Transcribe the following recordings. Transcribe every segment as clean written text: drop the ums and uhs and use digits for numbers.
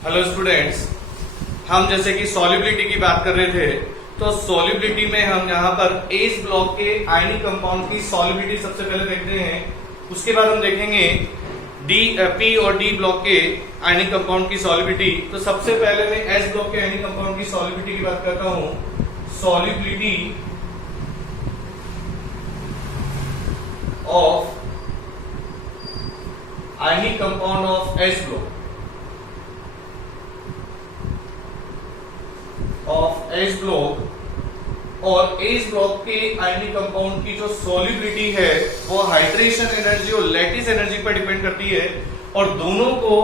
Hello students, हम जैसे कि सॉल्युबिलिटी की बात कर रहे थे, तो सॉल्युबिलिटी में हम यहाँ पर एस ब्लॉक के आयनिक कंपाउंड की सॉल्युबिलिटी सबसे पहले देखते हैं। उसके बाद हम देखेंगे पी और डी ब्लॉक के आयनिक कंपाउंड की सॉल्युबिलिटी। तो सबसे पहले मैं एस ब्लॉक के आयनिक कंपाउंड की सॉल्युबिलिटी की बात करता हूं। Solubility of ionic compound of S block of S block और एस ब्लॉक के आयनिक कंपाउंड की जो सॉल्युबिलिटी है वो हाइड्रेशन एनर्जी और लैटिस एनर्जी पर डिपेंड करती है, और दोनों को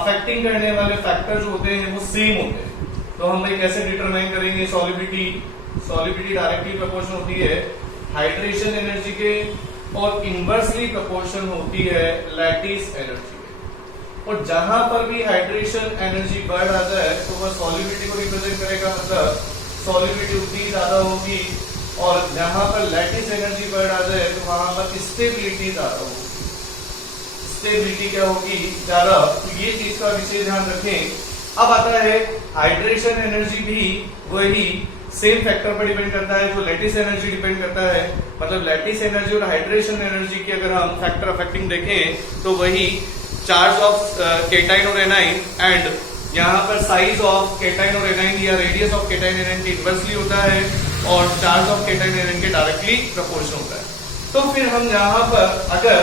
अफेक्टिंग करने वाले फैक्टर जो होते हैं वो सेम होते हैं। तो हम भाई कैसे डिटरमाइन करेंगे सॉल्युबिलिटी डायरेक्टली प्रोपोर्शन होती है हाइड्रेशन एनर्जी के और इनवर्सली प्रोपोर्शन होती है लैटिस एनर्जी। और जहां पर भी हाइड्रेशन एनर्जी बढ़ आ जाए तो वह सॉल्युबिलिटी को रिप्रेजेंट करेगा, मतलब सॉल्युबिलिटी उतनी ज्यादा होगी, और जहां पर लैटिस एनर्जी बढ़ आ जाए तो वहां पर स्टेबिलिटी ज्यादा होगी। स्टेबिलिटी क्या होगी? ज्यादा। तो ये चीज का विशेष ध्यान रखें। अब आता है हाइड्रेशन एनर्जी भी वही सेम फैक्टर पर डिपेंड करता है जो लैटिस एनर्जी डिपेंड करता है। मतलब लैटिस एनर्जी और हाइड्रेशन एनर्जी की अगर हम फैक्टर अफेक्टिंग देखें तो वही चार्ज ऑफ केटाइन और एनाइन एंड यहाँ पर साइज ऑफ केटाइन और एनाइन या रेडियस ऑफ केटाइन एनाइन के इनवर्सली होता है, और चार्ज ऑफ केटाइन एनाइन के डायरेक्टली प्रोपोर्शनल होता है। तो फिर हम यहाँ पर अगर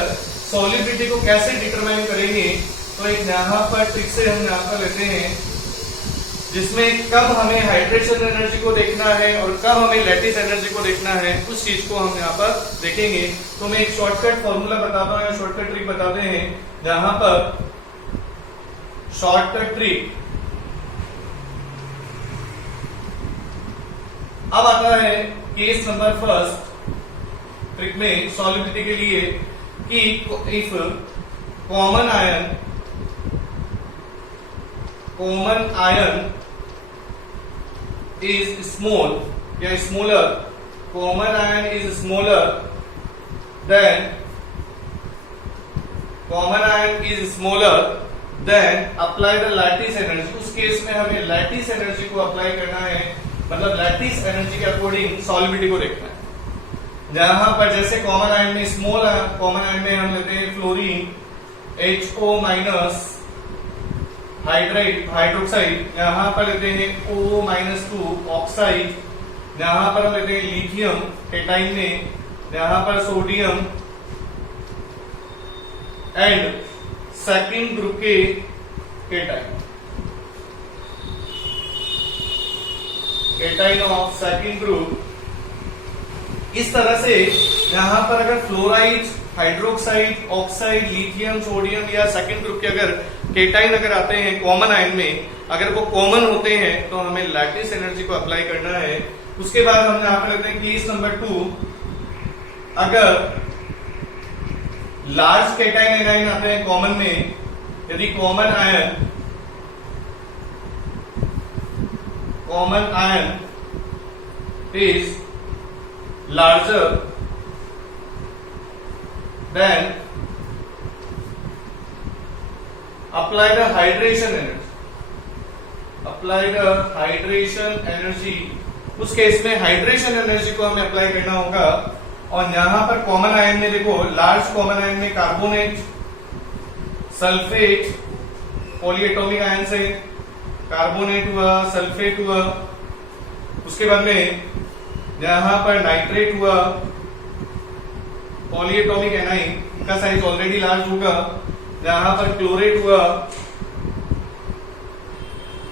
सॉल्युबिलिटी को कैसे डिटरमाइन करेंगे, तो एक यहाँ पर ट्रिक से हम यहाँ पर लेते हैं जिसमें कब हमें हाइड्रेशन एनर्जी को देखना है और कब हमें लैटिस एनर्जी को देखना है, उस चीज को हम यहाँ पर देखेंगे। तो मैं एक शॉर्टकट फॉर्मूला बताता हूँ या शॉर्टकट ट्रिक बताते हैं। जहां पर शॉर्टकट ट्रिक अब आता है केस नंबर फर्स्ट ट्रिक में सॉल्युबिलिटी के लिए कि if common ion is small या smaller, common ion is smaller than apply the lattice energy। उस केस में हमें लैटिस एनर्जी को अप्लाई करना है, मतलब लैटिस एनर्जी के अकॉर्डिंग सॉल्युबिलिटी को देखना है। जहां पर जैसे कॉमन आयन में स्मॉल कॉमन आयन में हम लेते हैं फ्लोरीन HO माइनस हाइड्रोक्साइड, यहां पर लेते हैं O-2 ऑक्साइड, यहां पर हम लेते हैं लिथियम केटाइन में, यहां पर सोडियम एंड सेकंड ग्रुप के केटाइन ऑफ सेकंड ग्रुप। इस तरह से यहां पर अगर fluoride, hydroxide, oxide, lithium, sodium या सेकंड ग्रुप के अगर केटाइन अगर आते हैं कॉमन आयन में, अगर वो कॉमन होते हैं तो हमें लैटिस एनर्जी को अप्लाई करना है। उसके बाद हम यहां पर लेते हैं केस नंबर 2, अगर लार्ज केटाइन एनाइन आते हैं कॉमन में, यदि common ion is larger than apply the hydration energy। उस केस में हाइड्रेशन एनर्जी को हमें अप्लाई करना होगा। और यहां पर कॉमन आयन में देखो, लार्ज कॉमन आयन में कार्बोनेट, सल्फेट, पॉलीएटॉमिक आयन से कार्बोनेट हुआ, सल्फेट हुआ। उसके बाद में यहां पर नाइट्रेट हुआ, पॉलीएटॉमिक एनाइन, इनका साइज ऑलरेडी लार्ज होगा। यहां पर क्लोरेट हुआ।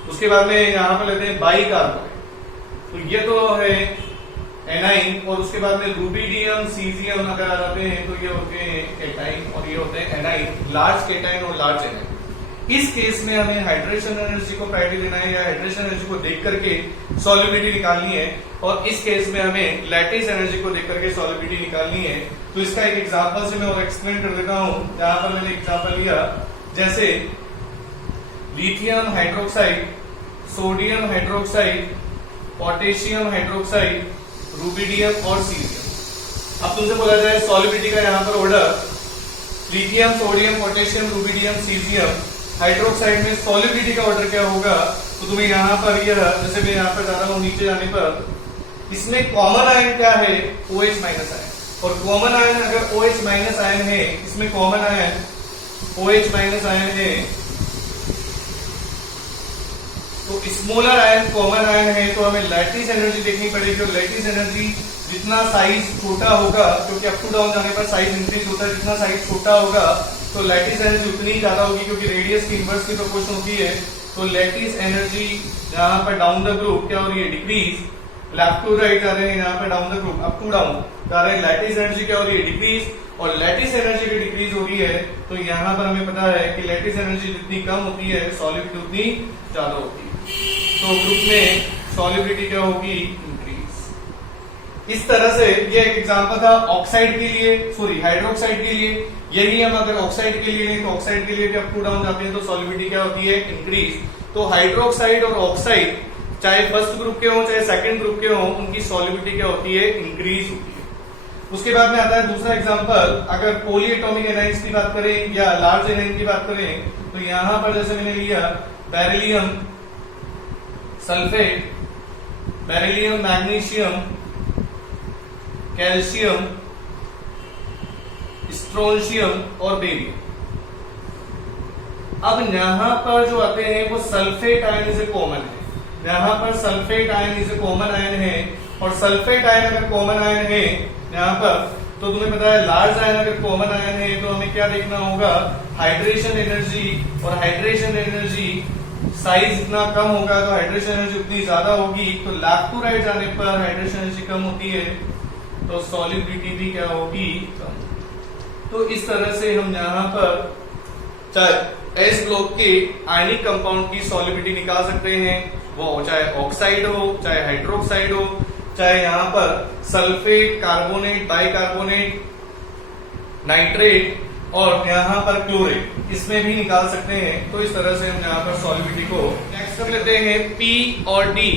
उसके बाद में यहां पर लेते हैं बाइकार्बोनेट, तो ये तो है एनाइन। और उसके बाद में रूबिडियम, सीजियम अगर आ जाते हैं तो ये होते हैं केटाइन और ये होते हैं एनाइन, लार्ज केटाइन और लार्ज एनाइन। इस केस में हमें हाइड्रेशन एनर्जी को प्रायोरिटी देना है या हाइड्रेशन एनर्जी को देख करके सॉल्युबिलिटी निकालनी है, और इस केस में हमें लैटिस एनर्जी को देख करके सॉल्युबिलिटी निकालनी है। तो इसका एक एग्जांपल से मैं और एक्सप्लेन कर देता हूं। जहां पर मैंने एग्जांपल लिया, जैसे lithium hydroxide, sodium hydroxide, potassium hydroxide, rubidium और सीजियम। अब तुमसे बोला जाए सॉल्युबिलिटी का यहाँ पर order, lithium, sodium, potassium, rubidium, caesium, hydroxide में सॉलिबिलिटी का ऑर्डर क्या होगा, तो तुम्हें यहाँ पर यह जैसे मैं यहाँ पर जा रहा हूँ नीचे जाने पर, इसमें कॉमन आयन क्या है, OH माइनस आयन, और कॉमन आयन अगर OH माइनस आयन है, इसमें common ion OH minus ion है, तो स्मॉलर आयन कॉमन आयन है, तो हमें लैटिस एनर्जी देखनी पड़ेगी, और लैटिस एनर्जी जितना साइज छोटा होगा, क्योंकि अप टू डाउन जाने पर साइज इंक्रीज होता है, जितना साइज छोटा होगा तो लैटिस एनर्जी उतनी ही ज्यादा होगी, क्योंकि रेडियस की इनवर्स की प्रोपोर्शन होती है। तो लैटिस एनर्जी यहाँ पर डाउन द ग्रुप क्या हो रही है, डिक्रीज, लेफ्ट टू राइट जा रहे हैं, यहाँ पर down the group up to down जा रहे हैं, लैटिस एनर्जी क्या हो रही है, डिक्रीज, और लैटिस एनर्जी की डिक्रीज हो रही है, तो यहाँ पर हमें पता है कि लैटिस एनर्जी जितनी कम होती है सॉलिबिलिटी उतनी ज्यादा होती है, तो ग्रुप में सॉलिबिलिटी क्या होगी, इंक्रीज। इस तरह से ये एक एग्जांपल था ऑक्साइड के लिए, सॉरी हाइड्रोक्साइड के लिए। यही हम अगर ऑक्साइड के लिए लें तो ऑक्साइड के लिए भी अप टू डाउन जाते हैं, तो सॉलिबिलिटी क्या होती है, इंक्रीज। तो हाइड्रोक्साइड और ऑक्साइड चाहे फर्स्ट ग्रुप के हो चाहे सेकंड ग्रुप के हो, उनकी सॉलिबिलिटी क्या होती है, इंक्रीज होती है। उसके बाद में आता है दूसरा एग्जांपल, अगर पॉलीएटॉमिक एनाइंस की बात करें या लार्ज एनाइन की बात करें, तो यहां पर जैसे मैंने लिया beryllium sulphate, beryllium magnesium, calcium, strontium और बेरियम। अब यहां पर जो आते हैं वो sulphate ion is a common है, यहां पर sulphate ion is a common ion है, और सल्फेट आयन अगर कॉमन आयन है यहाँ पर, तो तुम्हें पता है लार्ज आयन अगर कॉमन आयन है तो हमें क्या देखना होगा, हाइड्रेशन एनर्जी, और हाइड्रेशन एनर्जी साइज जितना कम होगा तो हाइड्रेशन एनर्जी उतनी ज्यादा होगी, तो लेफ्ट टू राइट जाने पर हाइड्रेशन एनर्जी कम होती है, तो सॉलिबिलिटी भी क्या होगी, कम। तो इस तरह से हम यहाँ पर चाहे एस ब्लॉक के आयनिक कंपाउंड की सॉलिबिलिटी निकाल सकते हैं, वो चाहे ऑक्साइड हो चाहे हाइड्रोक्साइड हो, चाहे यहाँ पर सल्फेट, कार्बोनेट, बाइकार्बोनेट, नाइट्रेट और यहाँ पर क्लोरेट, इसमें भी निकाल सकते हैं। तो इस तरह से हम यहाँ पर सॉलिबिलिटी को नेक्स्ट कर लेते हैं पी और डी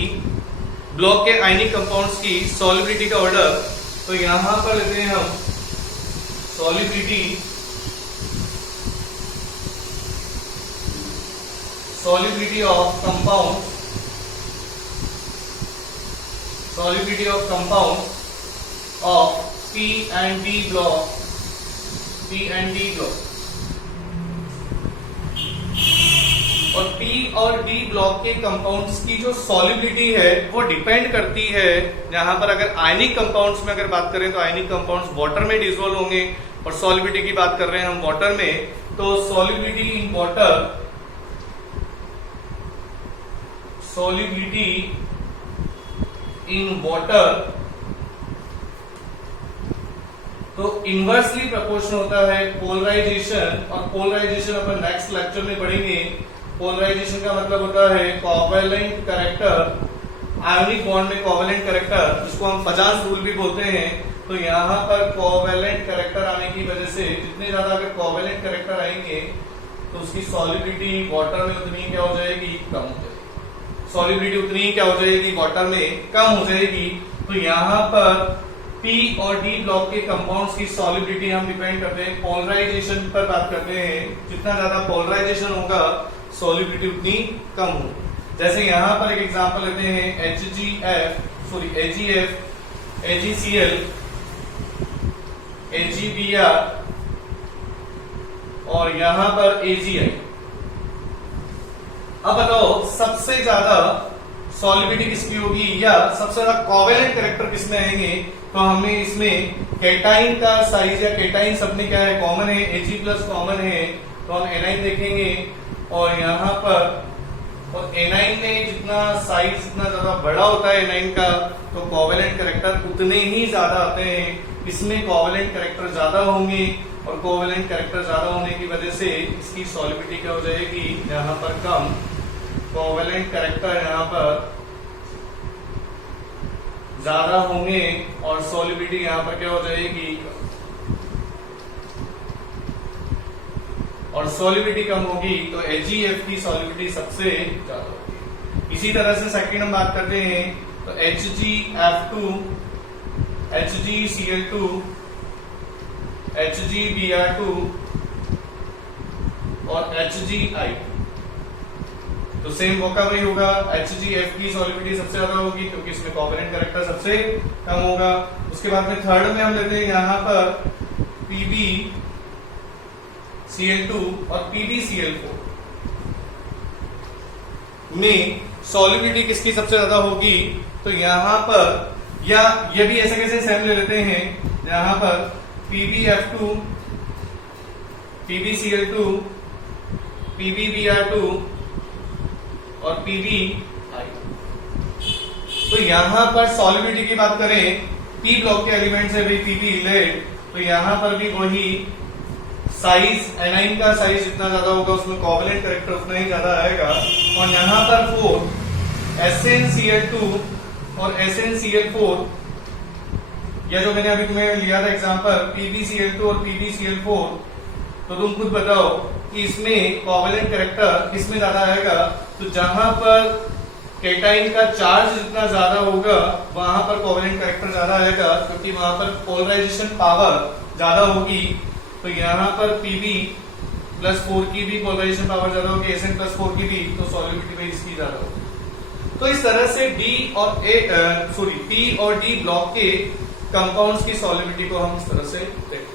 ब्लॉक के आयनिक कंपाउंड्स की सॉलिबिलिटी का ऑर्डर। तो यहाँ पर लेते हैं हम solubility of compounds, solubility of compounds of P and D block, P and D block। और P और D ब्लॉक के कंपाउंड्स की जो सॉलिबिलिटी है वो डिपेंड करती है, यहाँ पर अगर आयनिक कंपाउंड्स में अगर बात करें तो आयनिक कंपाउंड्स वाटर में डिसॉल्व होंगे, और सॉलिबिलिटी की बात कर रहे हैं हम वाटर में, तो solubility in water, solubility in water तो इनवर्सली प्रोपोर्शनल होता है पोलराइजेशन, और पोलराइजेशन अपन नेक्स्ट लेक्चर में पढ़ेंगे। पोलराइजेशन का मतलब होता है कोवेलेंट कैरेक्टर, आयोनिक बॉन्ड में कोवेलेंट कैरेक्टर, जिसको हम फजास रूल भी बोलते हैं। तो यहाँ पर कोवेलेंट कैरेक्टर आने की वजह से जितने ज्यादा अगर कोवेलेंट कैरेक्टर आएंगे तो उसकी सॉलिबिलिटी वाटर में उतनी क्या हो जाएगी, कम हो जाएगी, सॉलिबिलिटी उतनी क्या हो जाएगी, वाटर में कम हो जाएगी। तो यहाँ पर पी और डी ब्लॉक के कंपाउंड्स की सॉलिबिलिटी हम डिपेंड करते हैं पोलराइजेशन पर बात करते हैं, जितना ज्यादा पोलराइजेशन होगा सॉलिबिलिटी उतनी कम होगी। जैसे यहाँ पर एक एग्जांपल लेते हैं AgF, AgCl, AgBr और यहाँ पर AgI। अब बताओ सबसे ज्यादा सॉलिबिलिटी किसकी होगी, या सबसे ज्यादा कोवेलेंट कैरेक्टर किसमें आएंगे, तो हमें इसमें कैटाइन का साइज या कैटाइन सबने क्या है, कॉमन है, Ag प्लस कॉमन है, तो हम एनाइन देखेंगे, और यहाँ पर और एनाइन में जितना साइज जितना ज्यादा बड़ा होता है एनाइन का, तो कोवेलेंट कैरेक्टर उतने ही ज्यादा आते हैं। इसमें कोवेलेंट कैरेक्टर ज्यादा होंगे, और कोवेलेंट कैरेक्टर ज्यादा होने की वजह से इसकी सॉलिबिलिटी क्या हो जाएगी, यहाँ पर कम, कोवेलेंट कैरेक्टर यहाँ पर ज्यादा होंगे और सॉलिबिलिटी यहाँ पर क्या हो जाएगी, और सॉलिबिलिटी कम होगी, तो AgF की सॉलिबिलिटी सबसे ज्यादा होगी। इसी तरह से सेकंड हम बात करते हैं, तो HgF2, HgCl2, HgBr2 और HgI। तो सेम मौका वही होगा, HgF की सॉलिबिलिटी सबसे ज्यादा होगी क्योंकि इसमें कोवेलेंट कैरेक्टर सबसे कम होगा। उसके बाद में थर्ड में हम लेते हैं यहां पर PbCl2 और PbCl4 में सॉलिबिलिटी किसकी सबसे ज्यादा होगी, तो यहां पर, या ये भी ऐसे कैसे सेम ले लेते हैं, यहां पर PbF2, PbCl2, PbBr2 और PbI। तो यहां पर सॉलिबिलिटी की बात करें, P ब्लॉक के एलिमेंट है भाई Pb लेड, तो यहां पर भी वही साइज, एनाइन का साइज जितना ज्यादा होगा उसमें कोवेलेंट कैरेक्टर उतना ही ज्यादा आएगा। और यहां पर 4 SnCl2 और SnCl4, या जो मैंने अभी तुम्हें लिया था एग्जांपल PbCl2 और PbCl4, तो तुम खुद बताओ कि इसमें कोवेलेंट कैरेक्टर किसमें ज्यादा आएगा। तो जहां पर केटाइन का चार्ज जितना ज्यादा होगा वहां पर कोवेलेंट कैरेक्टर ज्यादा आएगा, क्योंकि वहां पर पोलराइजेशन पावर ज्यादा होगी। तो यहाँ पर Pb+4 की भी पोलराइजेशन पावर ज्यादा होगी, Sn+4 की भी, तो सॉलिबिलिटी में इसकी ज्यादा होगी। तो इस तरह से P और D ब्लॉक के कंपाउंड्स की सॉलिबिलिटी को हम इस तरह से देखते हैं।